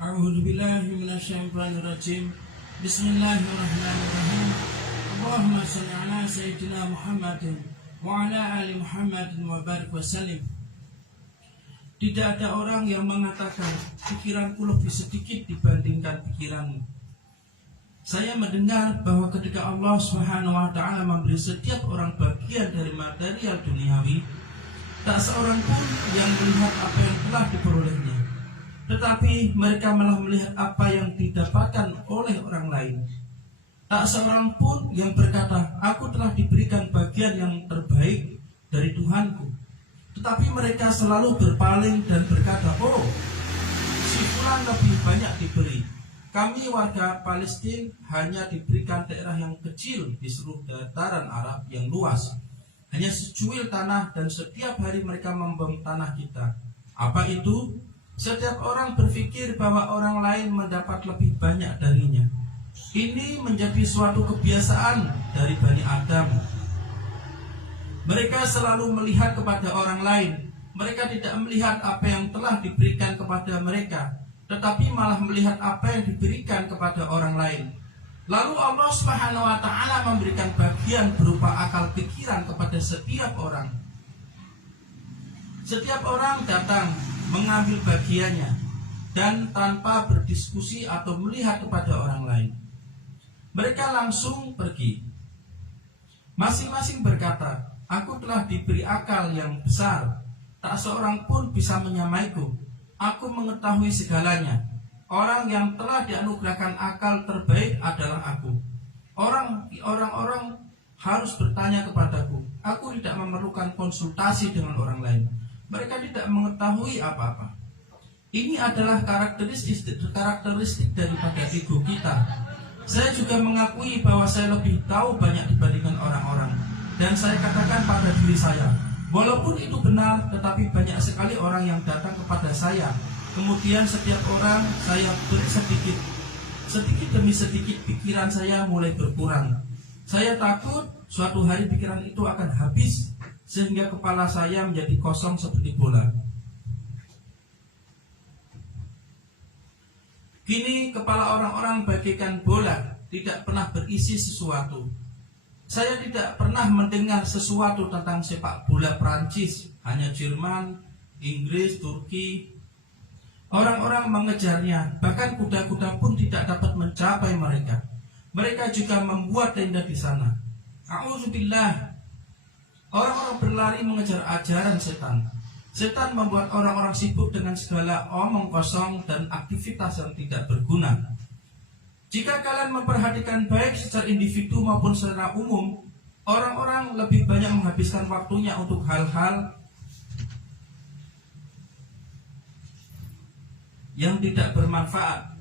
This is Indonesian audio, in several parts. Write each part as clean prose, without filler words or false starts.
A'udzu billahi minasyaitonir rajim. Bismillahirrahmanirrahim. Allahumma shalli ala sayyidina Muhammadin wa ala ali Muhammadin wa barik wa sallim. Tidak ada orang yang mengatakan pikiranku lebih sedikit dibandingkan pikiranmu. Saya mendengar bahwa ketika Allah Subhanahu wa taala memberi setiap orang bagian dari material duniawi, tak seorang pun yang melihat apa yang telah diperolehnya, tetapi mereka malah melihat apa yang didapatkan oleh orang lain. Tak seorang pun yang berkata, aku telah diberikan bagian yang terbaik dari Tuhanku, tetapi mereka selalu berpaling dan berkata, oh, si fulan lebih banyak diberi. Kami warga Palestina hanya diberikan daerah yang kecil di seluruh dataran Arab yang luas, hanya secuil tanah, dan setiap hari mereka membom tanah kita. Apa itu? Setiap orang berpikir bahwa orang lain mendapat lebih banyak darinya. Ini menjadi suatu kebiasaan dari Bani Adam. Mereka selalu melihat kepada orang lain. Mereka tidak melihat apa yang telah diberikan kepada mereka, tetapi malah melihat apa yang diberikan kepada orang lain. Lalu Allah Subhanahu wa taala memberikan bagian berupa akal pikiran kepada setiap orang. Setiap orang datang mengambil bagiannya dan tanpa berdiskusi atau melihat kepada orang lain, mereka langsung pergi. Masing-masing berkata, aku telah diberi akal yang besar, tak seorang pun bisa menyamaiku. Aku mengetahui segalanya. Orang yang telah dianugerahkan akal terbaik adalah aku. Orang-orang harus bertanya kepadaku. Aku tidak memerlukan konsultasi dengan orang lain. Mereka tidak mengetahui apa-apa. Ini adalah karakteristik daripada ego kita. Saya juga mengakui bahwa saya lebih tahu banyak dibandingkan orang-orang, dan saya katakan pada diri saya, walaupun itu benar, tetapi banyak sekali orang yang datang kepada saya. Kemudian setiap orang saya beri sedikit demi sedikit, pikiran saya mulai berkurang. Saya takut suatu hari pikiran itu akan habis, sehingga kepala saya menjadi kosong seperti bola. Kini kepala orang-orang bagaikan bola, tidak pernah berisi sesuatu. Saya tidak pernah mendengar sesuatu tentang sepak bola Prancis, hanya Jerman, Inggris, Turki. Orang-orang mengejarnya, bahkan kuda-kuda pun tidak dapat mencapai mereka. Mereka juga membuat tenda di sana. A'udzubillah. Orang-orang berlari mengejar ajaran setan. Setan membuat orang-orang sibuk dengan segala omong kosong dan aktivitas yang tidak berguna. Jika kalian memperhatikan baik secara individu maupun secara umum, orang-orang lebih banyak menghabiskan waktunya untuk hal-hal yang tidak bermanfaat.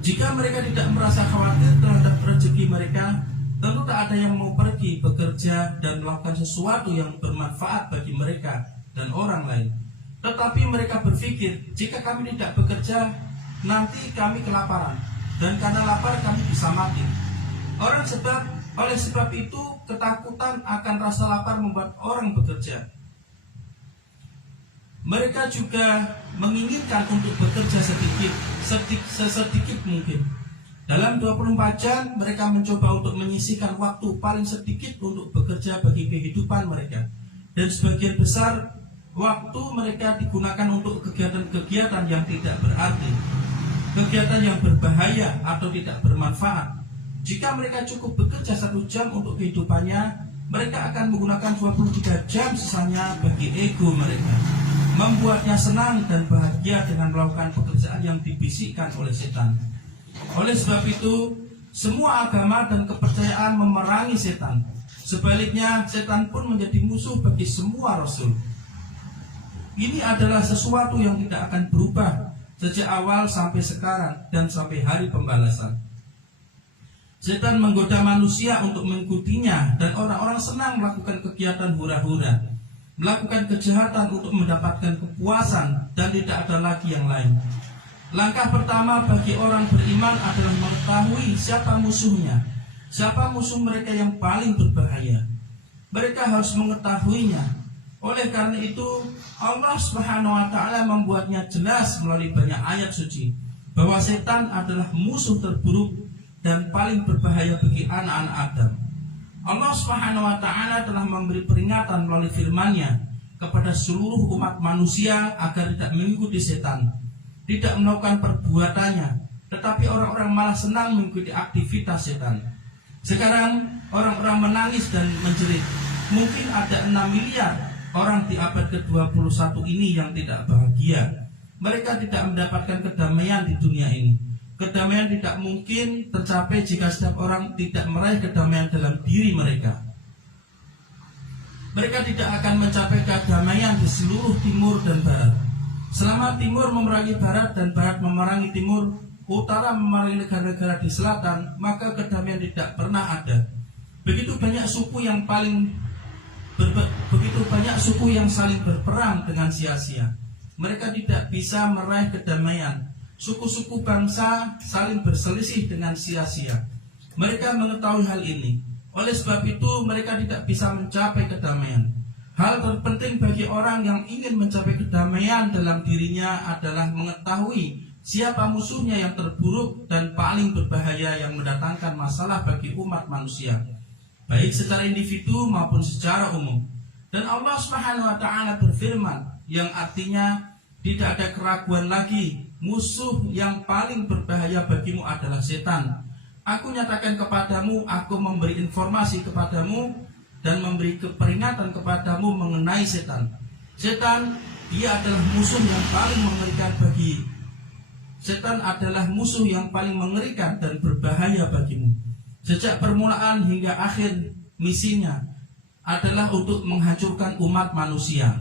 Jika mereka tidak merasa khawatir terhadap rezeki mereka, tentu tak ada yang mau pergi bekerja dan melakukan sesuatu yang bermanfaat bagi mereka dan orang lain. Tetapi mereka berpikir, jika kami tidak bekerja, nanti kami kelaparan, dan karena lapar kami bisa mati. Oleh sebab itu, ketakutan akan rasa lapar membuat orang bekerja. Mereka juga menginginkan untuk bekerja sedikit mungkin. Dalam 24 jam, mereka mencoba untuk menyisihkan waktu paling sedikit untuk bekerja bagi kehidupan mereka. Dan sebagian besar waktu mereka digunakan untuk kegiatan-kegiatan yang tidak berarti, kegiatan yang berbahaya atau tidak bermanfaat. Jika mereka cukup bekerja 1 jam untuk kehidupannya, mereka akan menggunakan 23 jam sisanya bagi ego mereka, membuatnya senang dan bahagia dengan melakukan pekerjaan yang dibisikkan oleh setan. Oleh sebab itu, semua agama dan kepercayaan memerangi setan. Sebaliknya, setan pun menjadi musuh bagi semua rasul. Ini adalah sesuatu yang tidak akan berubah sejak awal sampai sekarang dan sampai hari pembalasan. Setan menggoda manusia untuk mengikutinya, dan orang-orang senang melakukan kegiatan hura-hura, melakukan kejahatan untuk mendapatkan kepuasan, dan tidak ada lagi yang lain. Langkah pertama bagi orang beriman adalah mengetahui siapa musuhnya, siapa musuh mereka yang paling berbahaya. Mereka harus mengetahuinya. Oleh karena itu Allah Subhanahu wa taala membuatnya jelas melalui banyak ayat suci bahwa setan adalah musuh terburuk dan paling berbahaya bagi anak-anak Adam. Allah Subhanahu wa taala telah memberi peringatan melalui firman-Nya kepada seluruh umat manusia agar tidak mengikuti setan, tidak melakukan perbuatannya, tetapi orang-orang malah senang mengikuti aktivitas setan. Sekarang orang-orang menangis dan menjerit. Mungkin ada 6 miliar orang di abad ke-21 ini yang tidak bahagia. Mereka tidak mendapatkan kedamaian di dunia ini. Kedamaian tidak mungkin tercapai jika setiap orang tidak meraih kedamaian dalam diri mereka. Mereka tidak akan mencapai kedamaian di seluruh timur dan barat. Selama timur memerangi barat dan barat memerangi timur, utara memerangi negara-negara di selatan, maka kedamaian tidak pernah ada. Begitu banyak suku yang saling berperang dengan sia-sia. Mereka tidak bisa meraih kedamaian. Suku-suku bangsa saling berselisih dengan sia-sia. Mereka mengetahui hal ini. Oleh sebab itu mereka tidak bisa mencapai kedamaian. Hal terpenting bagi orang yang ingin mencapai kedamaian dalam dirinya adalah mengetahui siapa musuhnya yang terburuk dan paling berbahaya yang mendatangkan masalah bagi umat manusia, baik secara individu maupun secara umum. Dan Allah Subhanahu wa taala berfirman yang artinya tidak ada keraguan lagi, musuh yang paling berbahaya bagimu adalah setan. Aku nyatakan kepadamu, aku memberi informasi kepadamu dan memberi peringatan kepadamu mengenai setan. Setan, dia adalah musuh yang paling mengerikan Setan adalah musuh yang paling mengerikan dan berbahaya bagimu. Sejak permulaan hingga akhir misinya adalah untuk menghancurkan umat manusia.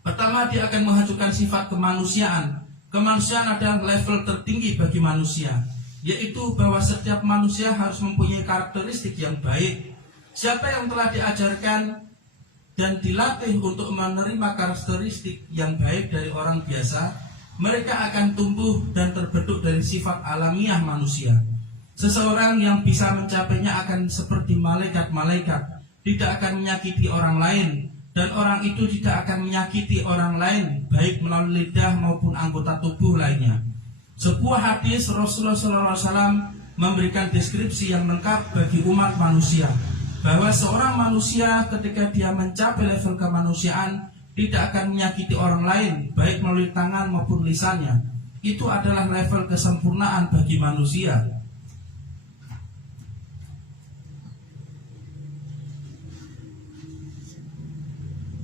Pertama, dia akan menghancurkan sifat kemanusiaan. Kemanusiaan adalah level tertinggi bagi manusia, yaitu bahwa setiap manusia harus mempunyai karakteristik yang baik. Siapa yang telah diajarkan dan dilatih untuk menerima karakteristik yang baik dari orang biasa, mereka akan tumbuh dan terbentuk dari sifat alamiah manusia. Seseorang yang bisa mencapainya akan seperti malaikat-malaikat, tidak akan menyakiti orang lain, dan orang itu tidak akan menyakiti orang lain, baik melalui lidah maupun anggota tubuh lainnya. Sebuah hadis Rasulullah SAW memberikan deskripsi yang lengkap bagi umat manusia, bahwa seorang manusia ketika dia mencapai level kemanusiaan tidak akan menyakiti orang lain, baik melalui tangan maupun lisannya. Itu adalah level kesempurnaan bagi manusia.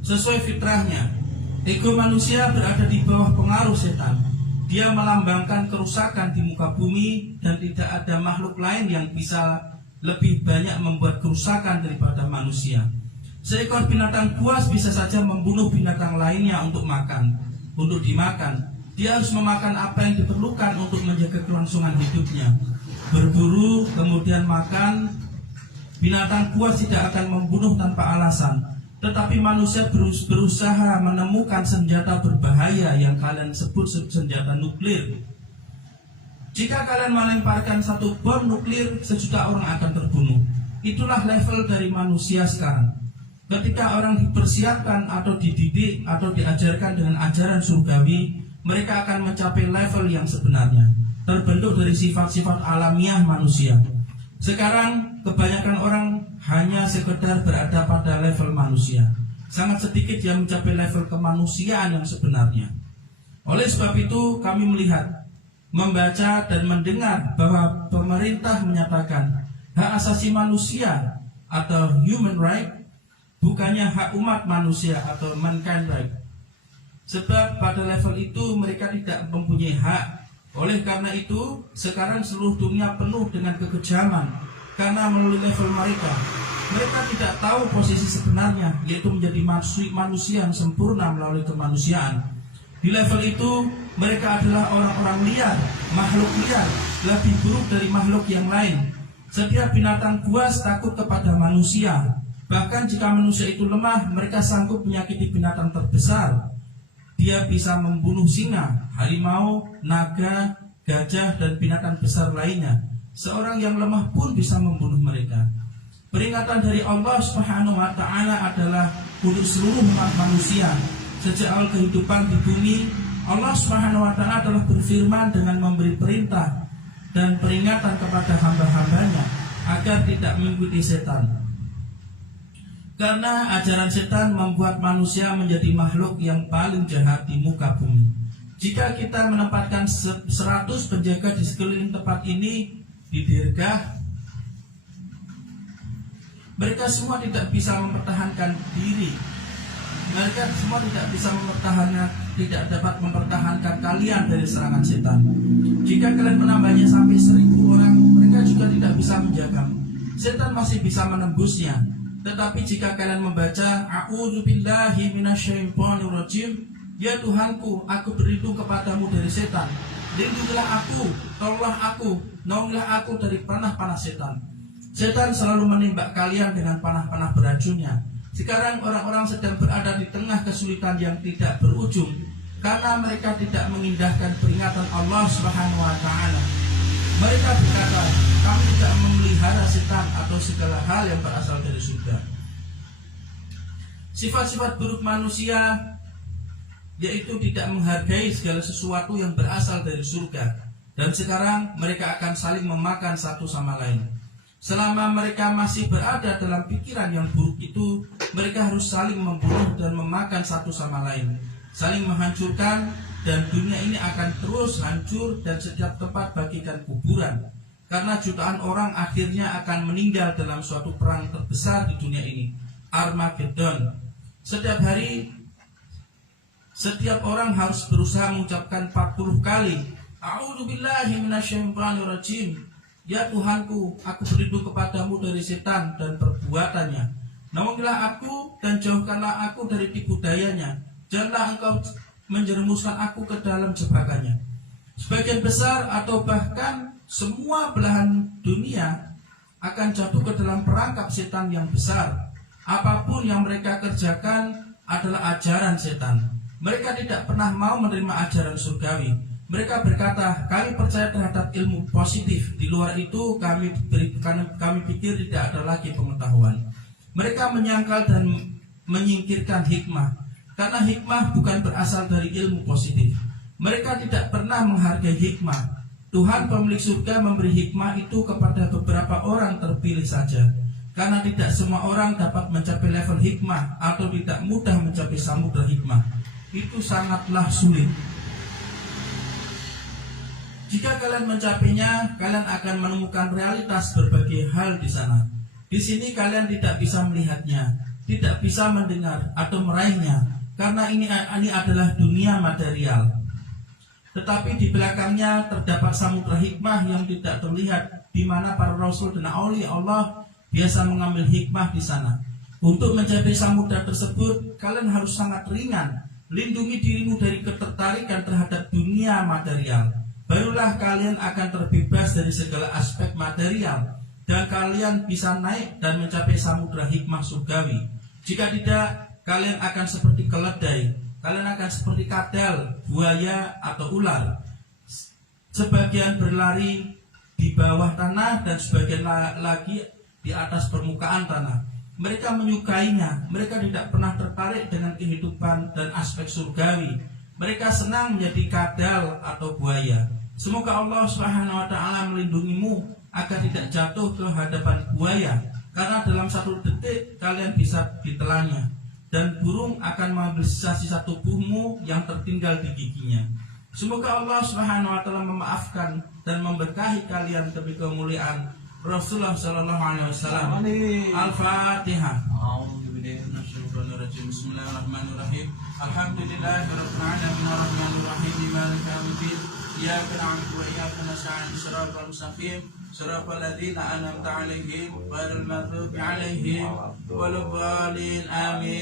Sesuai fitrahnya, ego manusia berada di bawah pengaruh setan. Dia melambangkan kerusakan di muka bumi dan tidak ada makhluk lain yang bisa lebih banyak membuat kerusakan daripada manusia. Seekor binatang buas bisa saja membunuh binatang lainnya untuk dimakan. Dia harus memakan apa yang diperlukan untuk menjaga kelangsungan hidupnya. Berburu, kemudian makan. Binatang buas tidak akan membunuh tanpa alasan. Tetapi manusia berusaha menemukan senjata berbahaya yang kalian sebut senjata nuklir. Jika kalian melemparkan satu bom nuklir, 1 juta orang akan terbunuh. Itulah level dari manusia sekarang. Ketika orang dipersiapkan atau dididik atau diajarkan dengan ajaran surgawi, mereka akan mencapai level yang sebenarnya, terbentuk dari sifat-sifat alamiah manusia. Sekarang kebanyakan orang hanya sekedar berada pada level manusia. Sangat sedikit yang mencapai level kemanusiaan yang sebenarnya. Oleh sebab itu kami melihat, membaca dan mendengar bahwa pemerintah menyatakan hak asasi manusia atau human right bukannya hak umat manusia atau mankind right. Sebab pada level itu mereka tidak mempunyai hak. Oleh karena itu sekarang seluruh dunia penuh dengan kekejaman. Karena melalui level mereka tidak tahu posisi sebenarnya, yaitu menjadi manusia yang sempurna melalui kemanusiaan. Di level itu mereka adalah orang-orang liar, makhluk liar, lebih buruk dari makhluk yang lain. Setiap binatang buas takut kepada manusia. Bahkan jika manusia itu lemah, mereka sanggup menyakiti binatang terbesar. Dia bisa membunuh singa, harimau, naga, gajah, dan binatang besar lainnya. Seorang yang lemah pun bisa membunuh mereka. Peringatan dari Allah Subhanahu wa taala adalah untuk seluruh umat manusia. Sejak awal kehidupan di bumi, Allah Subhanahu wa Ta'ala telah berfirman dengan memberi perintah dan peringatan kepada hamba-hambanya agar tidak mengikuti setan. Karena ajaran setan membuat manusia menjadi makhluk yang paling jahat di muka bumi. Jika kita menempatkan 100 penjaga di sekeliling tempat ini di dirgah, mereka semua tidak bisa mempertahankan diri. Mereka semua tidak dapat mempertahankan kalian dari serangan setan. Jika kalian menambahnya sampai 1000 orang, mereka juga tidak bisa menjagamu. Setan masih bisa menembusnya. Tetapi jika kalian membaca A'udzubillahi minasyaitonirrajim, ya Tuhanku, aku berlindung kepadamu dari setan. Lindungilah aku, tolonglah aku, naungilah aku dari panah-panah setan. Setan selalu menembak kalian dengan panah-panah beracunnya. Sekarang orang-orang sedang berada di tengah kesulitan yang tidak berujung karena mereka tidak mengindahkan peringatan Allah Subhanahu wa Ta'ala. Mereka berkata, kami tidak memelihara setan atau segala hal yang berasal dari surga. Sifat-sifat buruk manusia yaitu tidak menghargai segala sesuatu yang berasal dari surga. Dan sekarang mereka akan saling memakan satu sama lain. Selama mereka masih berada dalam pikiran yang buruk itu, mereka harus saling membunuh dan memakan satu sama lain, saling menghancurkan, dan dunia ini akan terus hancur dan setiap tempat bagikan kuburan. Karena jutaan orang akhirnya akan meninggal dalam suatu perang terbesar di dunia ini, Armageddon. Setiap hari, setiap orang harus berusaha mengucapkan 40 kali, A'udzubillahi minasyaitonirrajim. Ya Tuhanku, aku berlindung kepadamu dari setan dan perbuatannya. Naungilah aku dan jauhkanlah aku dari tipu dayanya. Janganlah engkau menjerumuskan aku ke dalam jebakannya. Sebagian besar atau bahkan semua belahan dunia akan jatuh ke dalam perangkap setan yang besar. Apapun yang mereka kerjakan adalah ajaran setan. Mereka tidak pernah mau menerima ajaran surgawi. Mereka berkata, kami percaya terhadap ilmu positif. Di luar itu kami pikir tidak ada lagi pengetahuan. Mereka menyangkal dan menyingkirkan hikmah, karena hikmah bukan berasal dari ilmu positif. Mereka tidak pernah menghargai hikmah. Tuhan pemilik surga memberi hikmah itu kepada beberapa orang terpilih saja, karena tidak semua orang dapat mencapai level hikmah atau tidak mudah mencapai samudra hikmah. Itu sangatlah sulit. Jika kalian mencapainya, kalian akan menemukan realitas berbagai hal di sana. Di sini kalian tidak bisa melihatnya, tidak bisa mendengar atau meraihnya, karena ini adalah dunia material. Tetapi di belakangnya terdapat samudra hikmah yang tidak terlihat, di mana para rasul dan aulia Allah biasa mengambil hikmah di sana. Untuk mencapai samudra tersebut, kalian harus sangat ringan. Lindungi dirimu dari ketertarikan terhadap dunia material. Barulah kalian akan terbebas dari segala aspek material, dan kalian bisa naik dan mencapai samudra hikmah surgawi. Jika tidak, kalian akan seperti keledai, kalian akan seperti kadal, buaya, atau ular. Sebagian berlari di bawah tanah dan sebagian lagi di atas permukaan tanah. Mereka menyukainya, mereka tidak pernah tertarik dengan kehidupan dan aspek surgawi. Mereka senang menjadi kadal atau buaya. Semoga Allah Subhanahu wa Ta'ala melindungimu agar tidak jatuh ke hadapan buaya, karena dalam 1 detik kalian bisa ditelannya, dan burung akan mengambil sisa-sisa tubuhmu yang tertinggal di giginya. Semoga Allah Subhanahu wa Ta'ala memaafkan dan memberkahi kalian demi kemuliaan Rasulullah sallallahu alaihi wasallam. Al-Fatihah. Bismillahirrahmanirrahim. Alhamdulillahirabbil alamin arrahmanir rahim maliki yaumiddin. Iyyaka na'budu wa iyyaka nasta'in. Shiratal mustaqim. Shiratal ladzina an'amta 'alaihim ghairil maghdubi 'alaihim waladdallin. Amin.